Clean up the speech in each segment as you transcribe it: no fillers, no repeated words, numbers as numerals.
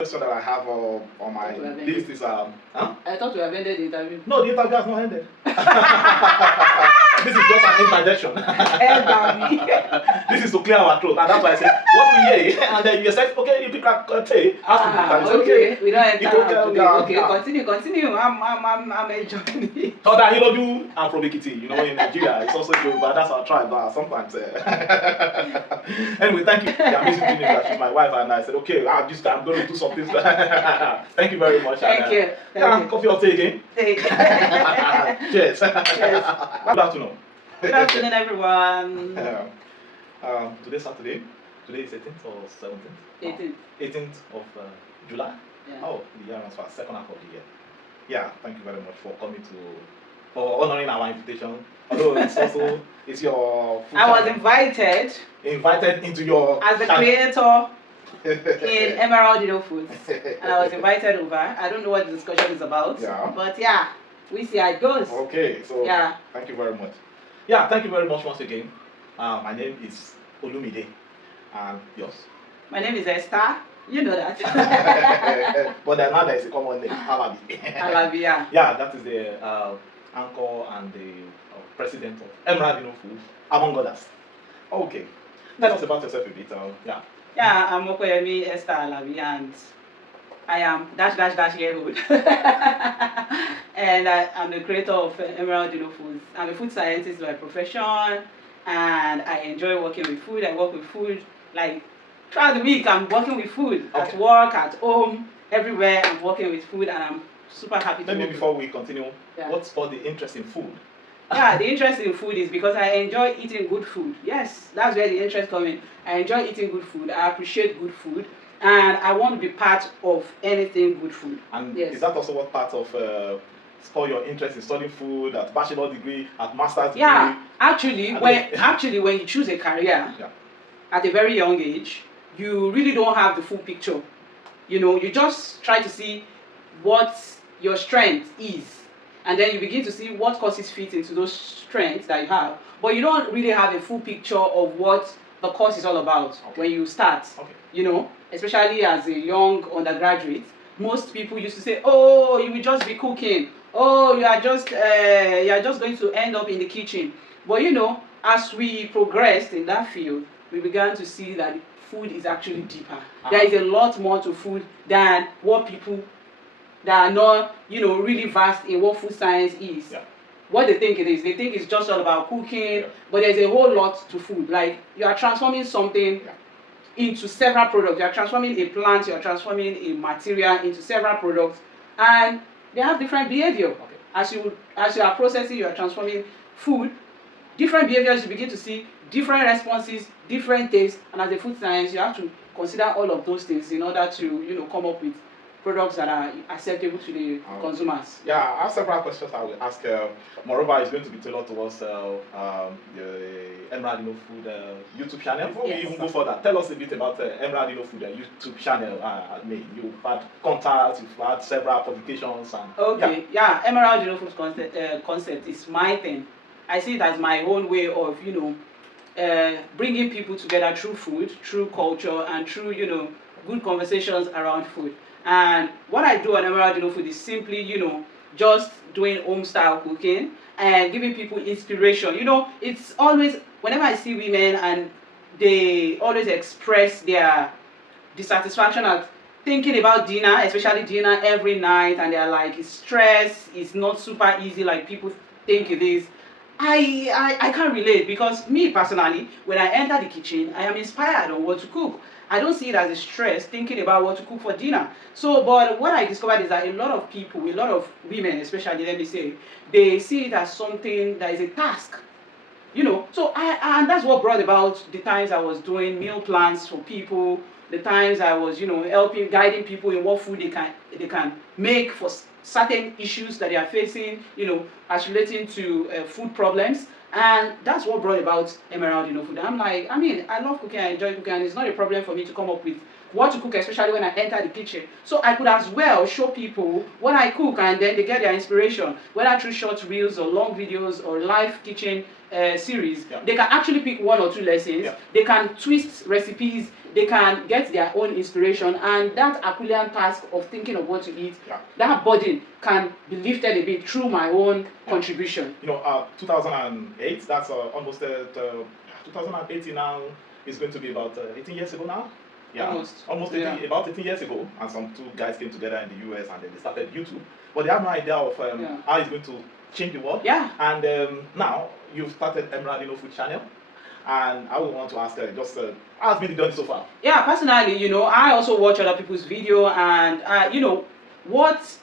Question that I have on my list is huh? I thought we have ended the interview. No, the interview has not ended. This is just an interjection. This is to clear our throat, and that's why I said what we hear, and then you said okay, you pick up okay. Okay, we don't enter today. Okay, Yeah. continue. I'm enjoying it. So that I'm from Ekiti, in Nigeria, it's also Yoruba, that's our tribe, but sometimes. Anyway, thank you. The amazing thing is that she's my wife, and I said, okay, I'm going to do something. Thank you very much. Thank you. Coffee or tea again? Cheers. Cheers. Good afternoon. Good afternoon, everyone. Today's Saturday. Today is 18th or 17th? 18th. 18th of July? Yeah. Oh, the year runs for second half of the year. Yeah, thank you very much for coming for honoring our invitation. Although it's your I was invited into your as the creator in Emerald Innofoods, and I was invited over. I don't know what the discussion is about, but yeah, we see how it goes. Okay, so yeah, thank you very much. Yeah, thank you very much once again. My name is Olumide, and yours? My name is Esther. You know that. But now there is a common name, Alabi. Alabi, yeah. Yeah, that is the anchor and the president of Emerald Innofoods, among others. Okay, tell us about yourself a bit. Yeah. Yeah, I'm Okoyemi Esther Alabi, and I am -- year old. And I'm the creator of Emerald Innofoods. I'm a food scientist by profession, and I enjoy working with food. I work with food like throughout the week. I'm working with food at work, at home, everywhere. I'm working with food, and I'm super happy to. Maybe before we continue, what's all the interest in food? Yeah, the interest in food is because I enjoy eating good food. Yes, that's where the interest comes in. I enjoy eating good food. I appreciate good food, and I want to be part of anything good food. And is that also what part of spur your interest in studying food at bachelor degree, at master's degree? Yeah, actually, when you choose a career at a very young age, you really don't have the full picture. You just try to see what your strength is, and then you begin to see what courses fit into those strengths that you have, but you don't really have a full picture of what the course is all about when you start. Especially as a young undergraduate, most people used to say, oh, you will just be cooking, oh, you are just going to end up in the kitchen. But as we progressed in that field, we began to see that food is actually deeper. There is a lot more to food than what people that are not, really vast in what food science is. What they think it is. They think it's just all about cooking, but there's a whole lot to food. Like, you are transforming something into several products. You are transforming a plant, you are transforming a material into several products, and they have different behavior. As you are processing, you are transforming food, different behaviors, you begin to see different responses, different tastes, and as a food science, you have to consider all of those things in order to, come up with products that are acceptable to the consumers. Yeah, I have several questions I will ask. Moreover, it's going to be tailored towards the Emerald Innofoods YouTube channel. Before we even go further, tell us a bit about Emerald Innofoods YouTube channel. You've had contacts, you've had several publications. Emerald Innofoods concept is my thing. I see it as my own way of, bringing people together through food, through culture, and through, good conversations around food. And what I do on Emerald Innofoods is simply, just doing home style cooking and giving people inspiration. It's always, whenever I see women and they always express their dissatisfaction at thinking about dinner, especially dinner every night, and they're like, it's stress, it's not super easy like people think it is. I can't relate, because me personally, when I enter the kitchen, I am inspired on what to cook. I don't see it as a stress thinking about what to cook for dinner. So, but what I discovered is that a lot of people, a lot of women especially, let me say, they see it as something that is a task. So and that's what brought about the times I was doing meal plans for people, the times I was, guiding people in what food they can make for certain issues that they are facing, as relating to food problems. And that's what brought about Emerald Innofoods. I'm like, I love cooking, I enjoy cooking, and it's not a problem for me to come up with what to cook, especially when I enter the kitchen. So I could as well show people what I cook, and then they get their inspiration, whether through short reels or long videos or live kitchen series. Yeah. They can actually pick 1 or 2 lessons. Yeah. They can twist recipes. They can get their own inspiration, and that Herculean task of thinking of what to eat, that burden can be lifted a bit through my own contribution. 2008, that's almost 2018 now, is going to be about 18 years ago now. Yeah, almost 18, about 18 years ago, and some 2 guys came together in the US and then they started YouTube. But they have no idea of how it's going to change the world. Yeah. And now you've started Emerald Innofoods channel, and I would want to ask just how's been the journey so far? Yeah, personally, I also watch other people's video, and what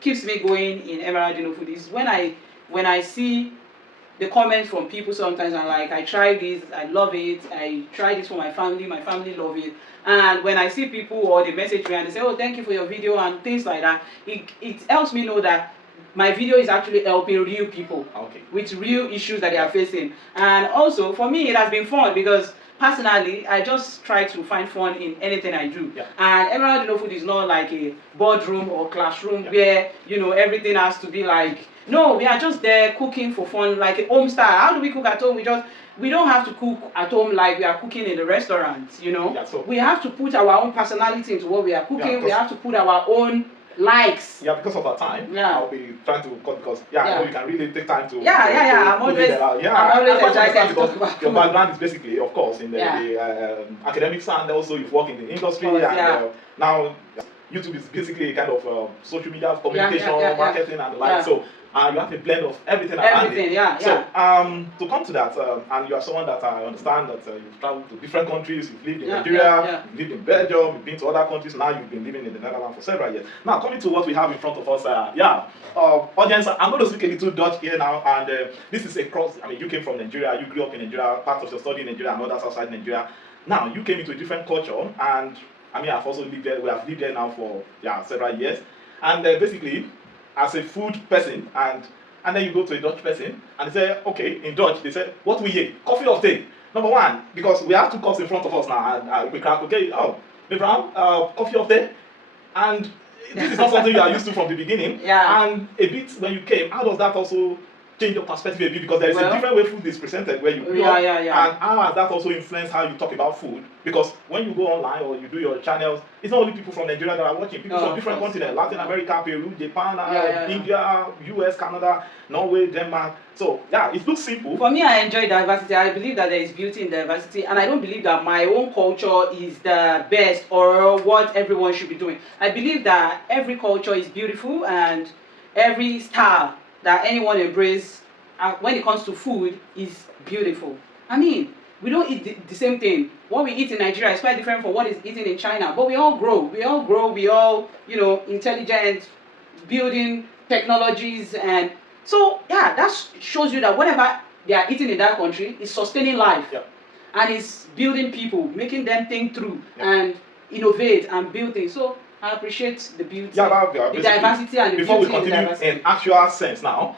keeps me going in Emerald Innofoods is when I see the comments from people. Sometimes I'm like, I tried this, I love it, I tried this for my family love it. And when I see people or they message me and they say, oh, thank you for your video and things like that, it helps me know that my video is actually helping real people with real issues that they are facing. And also for me, it has been fun because personally, I just try to find fun in anything I do. Yeah. And Emerald Innofoods is not like a boardroom or classroom where everything has to be like. No, we are just there cooking for fun, like a home style. How do we cook at home? We don't have to cook at home like we are cooking in the restaurant. Yeah, so we have to put our own personality into what we are cooking. Yeah, we have to put our own likes. Yeah, because of our time, I'll be trying to cut because I know you can really take time to. I'm always excited to talk about your background is basically, of course, in the academic side. Also, you've worked in the industry, and now YouTube is basically a kind of social media communication, marketing, and the like. So you have a blend of everything. So to come to that, and you are someone that I understand that you've traveled to different countries. You've lived in Nigeria, you've lived in Belgium, you've been to other countries. Now you've been living in the Netherlands for several years. Now coming to what we have in front of us, audience, I'm going to speak a little Dutch here now, and this is a cross. I mean, you came from Nigeria, you grew up in Nigeria, part of your study in Nigeria, and others outside Nigeria. Now you came into a different culture, and I mean, I've also lived there. We have lived there now for several years, and basically, as a food person, and then you go to a Dutch person, and they say, okay, in Dutch, they say, what we eat, coffee or tea. Number one, because we have 2 cups in front of us now, and we crack, okay, Abraham, coffee or tea, and this is not something you are used to from the beginning, and a bit when you came, how does that also change your perspective a bit, because there is a different way food is presented where you grew up, and how has that also influenced how you talk about food? Because when you go online or you do your channels, it's not only people from Nigeria that are watching, people from different continents, Latin America, Peru, Japan, India, US, Canada, Norway, Denmark. So it looks simple. For me, I enjoy diversity. I believe that there is beauty in diversity, and I don't believe that my own culture is the best or what everyone should be doing. I believe that every culture is beautiful, and every style that anyone embraces when it comes to food is beautiful. I mean, we don't eat the same thing. What we eat in Nigeria is quite different from what is eaten in China. But we all grow. We all, intelligent, building technologies. And so, that shows you that whatever they are eating in that country is sustaining life. Yeah. And it's building people, making them think through and innovate and build things. So I appreciate the beauty, the diversity, and the before beauty. Before we continue in actual sense now,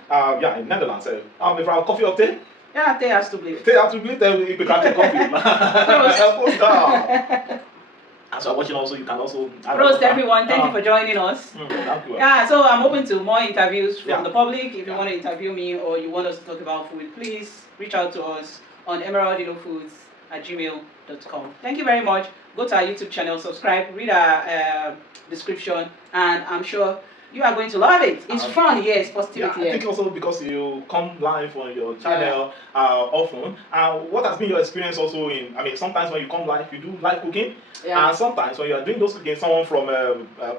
in Netherlands, if I have coffee or tea? Yeah, tea has to be. Tea has to be, then we can take coffee. As you're watching also, you can also... Prost everyone, thank you for joining us. Thank you. Yeah, so I'm open to more interviews from the public. If you want to interview me or you want us to talk about food, please reach out to us on emeraldinofoods@gmail.com. Thank you very much. Go to our YouTube channel, subscribe, read our description, and I'm sure you are going to love it. It's fun, yes, positivity. I think also because you come live on your channel often. What has been your experience also in, sometimes when you come live, you do live cooking. And sometimes when you are doing those cooking, someone from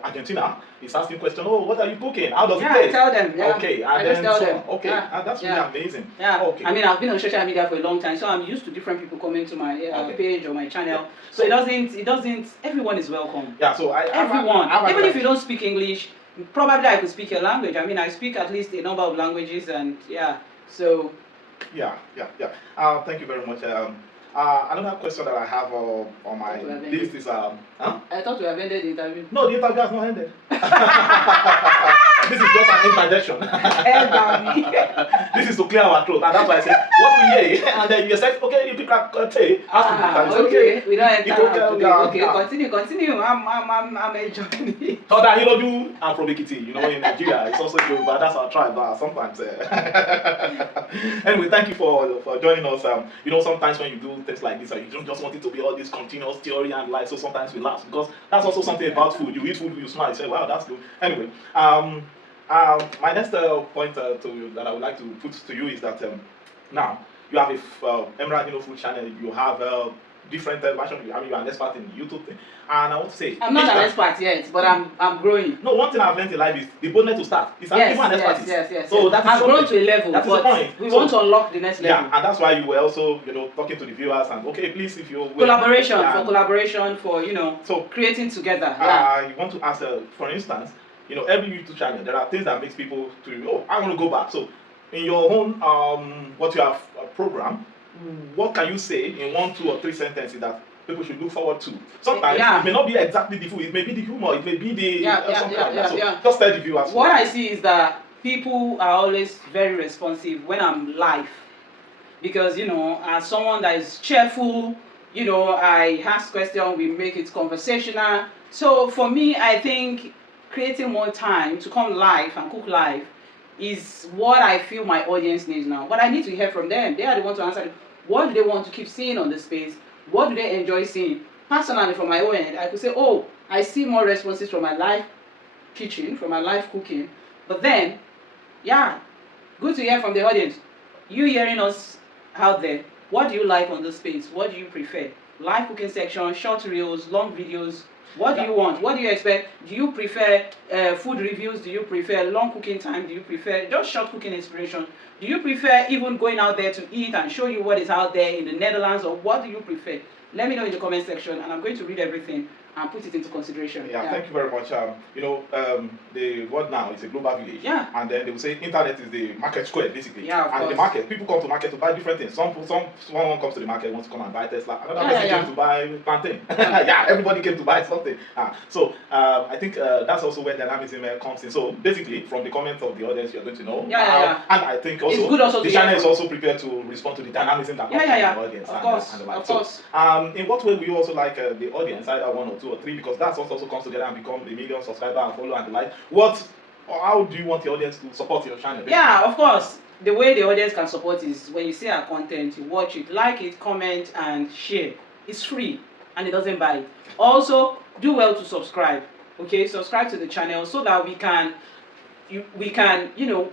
Argentina is asking questions, oh, what are you cooking? How does it taste? I tell them. Okay, and I then just tell them. Okay, and that's really amazing. Okay. I've been on social media for a long time, so I'm used to different people coming to my page or my channel. So it doesn't, everyone is welcome. Yeah, so everyone, even if you don't speak English, probably I could speak your language. I speak at least a number of languages, and so. Thank you very much. Another question that I have on my list is, I thought we have ended the interview. No, the interview has not ended. This is just an interjection. This is to clear our throat, and that's why I said, what we hear, and then you said, okay, you pick up tea. Okay, we don't enter today. Okay, Yeah. continue. I'm enjoying it. So that I'm from Ekiti, in Nigeria, it's also Yoruba, that's our tribe, sometimes. Anyway, thank you for joining us. Sometimes when you do things like this, you don't just want it to be all this continuous theory and life, so sometimes we laugh, because that's also something about food. You eat food, you smile, you say, wow, that's good. Anyway, my next point that I would like to put to you is that now you have a Emerald Food channel, you have different versions. I mean, you are an expert in YouTube thing, and I want to say I'm not an expert yet, but I'm growing. No, one thing I've learned in life is the boldness to start. It's even an expertise. Yes. So that is I've grown to a level. That is the point. We want to unlock the next level. Yeah, and that's why you were also, talking to the viewers and okay, please, if you collaboration for so creating together. You want to ask, for instance, every YouTube channel there are things that makes people to I want to go back. So in your own what you have program, what can you say in 1, 2, or 3 sentences that people should look forward to? Sometimes it may not be exactly the food, it may be the humor, it may be the something like that. So just tell the viewers. What I see is that people are always very responsive when I'm live, because as someone that is cheerful, I ask questions, we make it conversational. So for me, I think creating more time to come live and cook live is what I feel my audience needs now. What I need to hear from them, they are the ones to answer. What do they want to keep seeing on the space? What do they enjoy seeing? Personally, from my own end, I could say, I see more responses from my live kitchen, from my live cooking. But then, good to hear from the audience. You hearing us out there, what do you like on the space? What do you prefer? Live cooking section, short reels, long videos. What do you want? What do you expect? Do you prefer food reviews? Do you prefer long cooking time? Do you prefer just short cooking inspiration? Do you prefer even going out there to eat and show you what is out there in the Netherlands, or what do you prefer? Let me know in the comment section, and I'm going to read everything and put it into consideration. Thank you very much. The world now is a global village. And then they will say internet is the market square, basically. And the market, people come to market to buy different things. Someone comes to the market, wants to come and buy Tesla. Another person came to buy plantain. Everybody came to buy something. So I think that's also where dynamism comes in. So basically, from the comments of the audience, you're going to know. And I think also the channel is also prepared to respond to the dynamism that comes from the audience. Of course. In what way will you also like the audience, either 1 or 2 or 3, because that also comes together and become a million subscriber and follow and the like. How do you want the audience to support your channel? Basically? Of course. The way the audience can support is when you see our content, you watch it, like it, comment, and share. It's free and it doesn't buy it. Also, do well to subscribe. Okay, subscribe to the channel so that we can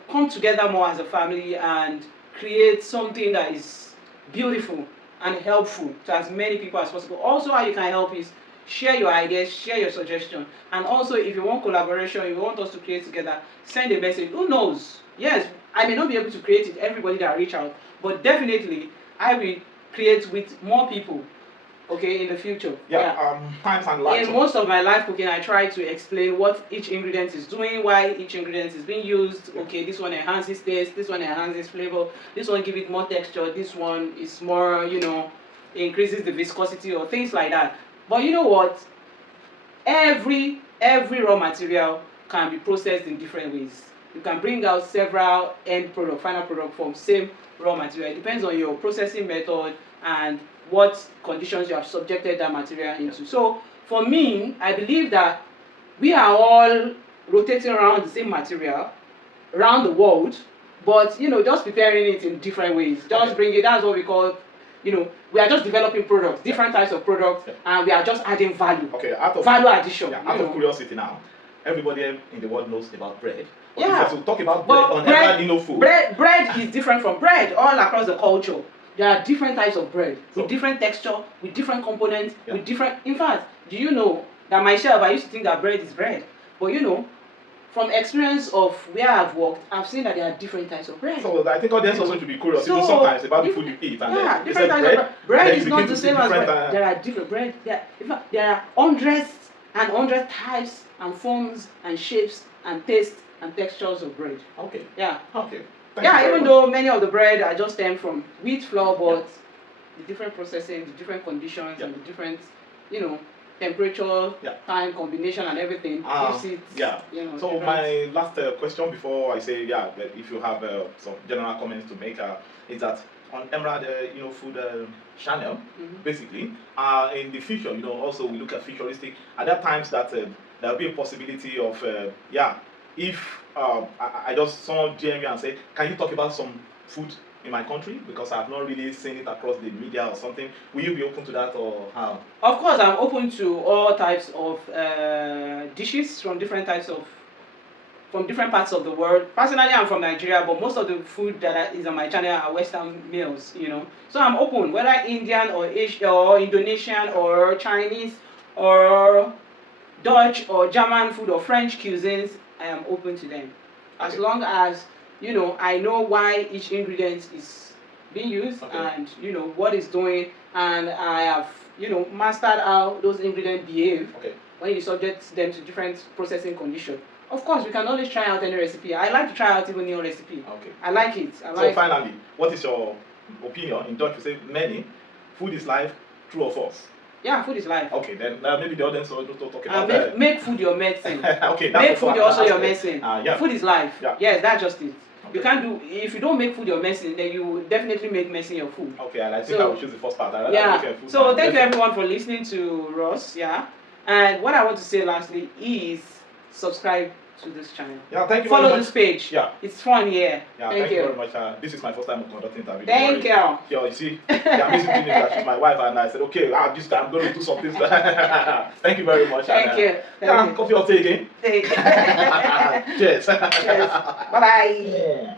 come together more as a family and create something that is beautiful and helpful to as many people as possible. Also, how you can help is share your ideas, share your suggestions, and also if you want collaboration, if you want us to create together, send a message. Who knows? Yes, I may not be able to create it, everybody that reach out, but definitely I will create with more people, okay, in the future. Times and lives. In most of my live cooking, I try to explain what each ingredient is doing, why each ingredient is being used. Okay, this one enhances taste, this one enhances flavor, this one gives it more texture, this one is more, increases the viscosity or things like that. But you know what? Every raw material can be processed in different ways. You can bring out several final product from same raw material. It depends on your processing method and what conditions you have subjected that material into. So for me, I believe that we are all rotating around the same material around the world, but just preparing it in different ways. Just bring it. That's what we call. We are just developing products, different types of products, and we are just adding value. Okay, value addition. Out of curiosity now, everybody in the world knows about bread. So talk about bread on Innofoods. Bread is different from bread all across the culture. There are different types of bread with different texture, with different components, with different. In fact, do you know that myself, I used to think that bread is bread, but from experience of where I've worked, I've seen that there are different types of bread. So I think audience also should be curious sometimes about the food you eat. And different types of bread. Bread is not the same as bread. There are different bread. In fact, there are hundreds and hundred types and forms and shapes and tastes and textures of bread. Okay. Okay. Thank you even though many of the bread are just stemmed from wheat flour, but the different processing, the different conditions, and the different, temperature, Yeah. time combination, and everything. Gives it, Yeah. you know, So different- my last question before I say that if you have some general comments to make is that on Emerald food channel, basically in the future, also we look at futuristic. At that times that there'll be a possibility of if I just someone DM me and say, can you talk about some food in my country, because I've not really seen it across the media or something. Will you be open to that, or how? Of course, I'm open to all types of dishes from different parts of the world. Personally, I'm from Nigeria, but most of the food that is on my channel are Western meals, So I'm open, whether Indian or Asian or Indonesian or Chinese or Dutch or German food or French cuisines, I am open to them. As long as, I know why each ingredient is being used, and, what it's doing, and I have, mastered how those ingredients behave when you subject them to different processing conditions. Of course, we can always try out any recipe. I like to try out even new recipe. I like it. So finally, what is your opinion? In Dutch, we say many. Food is life, true or false? Yeah, food is life. Okay, then maybe the audience will talk about that. Make food your medicine. Okay, make food also your medicine. Yeah. Food is life. Yeah. Yes, that's just it. You can't do, if you don't make food your medicine, then you will definitely make medicine your food. Okay, and I think I will choose the first part. So thank you everyone for listening to Ross. Yeah. And what I want to say lastly is subscribe to this channel. Yeah, thank you Follow very much. this page. Yeah. It's fun here. Yeah, thank you very much. This is my first time conducting interview. Thank you. Yeah, you see, the amazing thing is that she's my wife, and I said, okay, I'm going to do something. Thank you very much. Thank you. Coffee or tea again? Cheers. Cheers. Cheers. Bye-bye.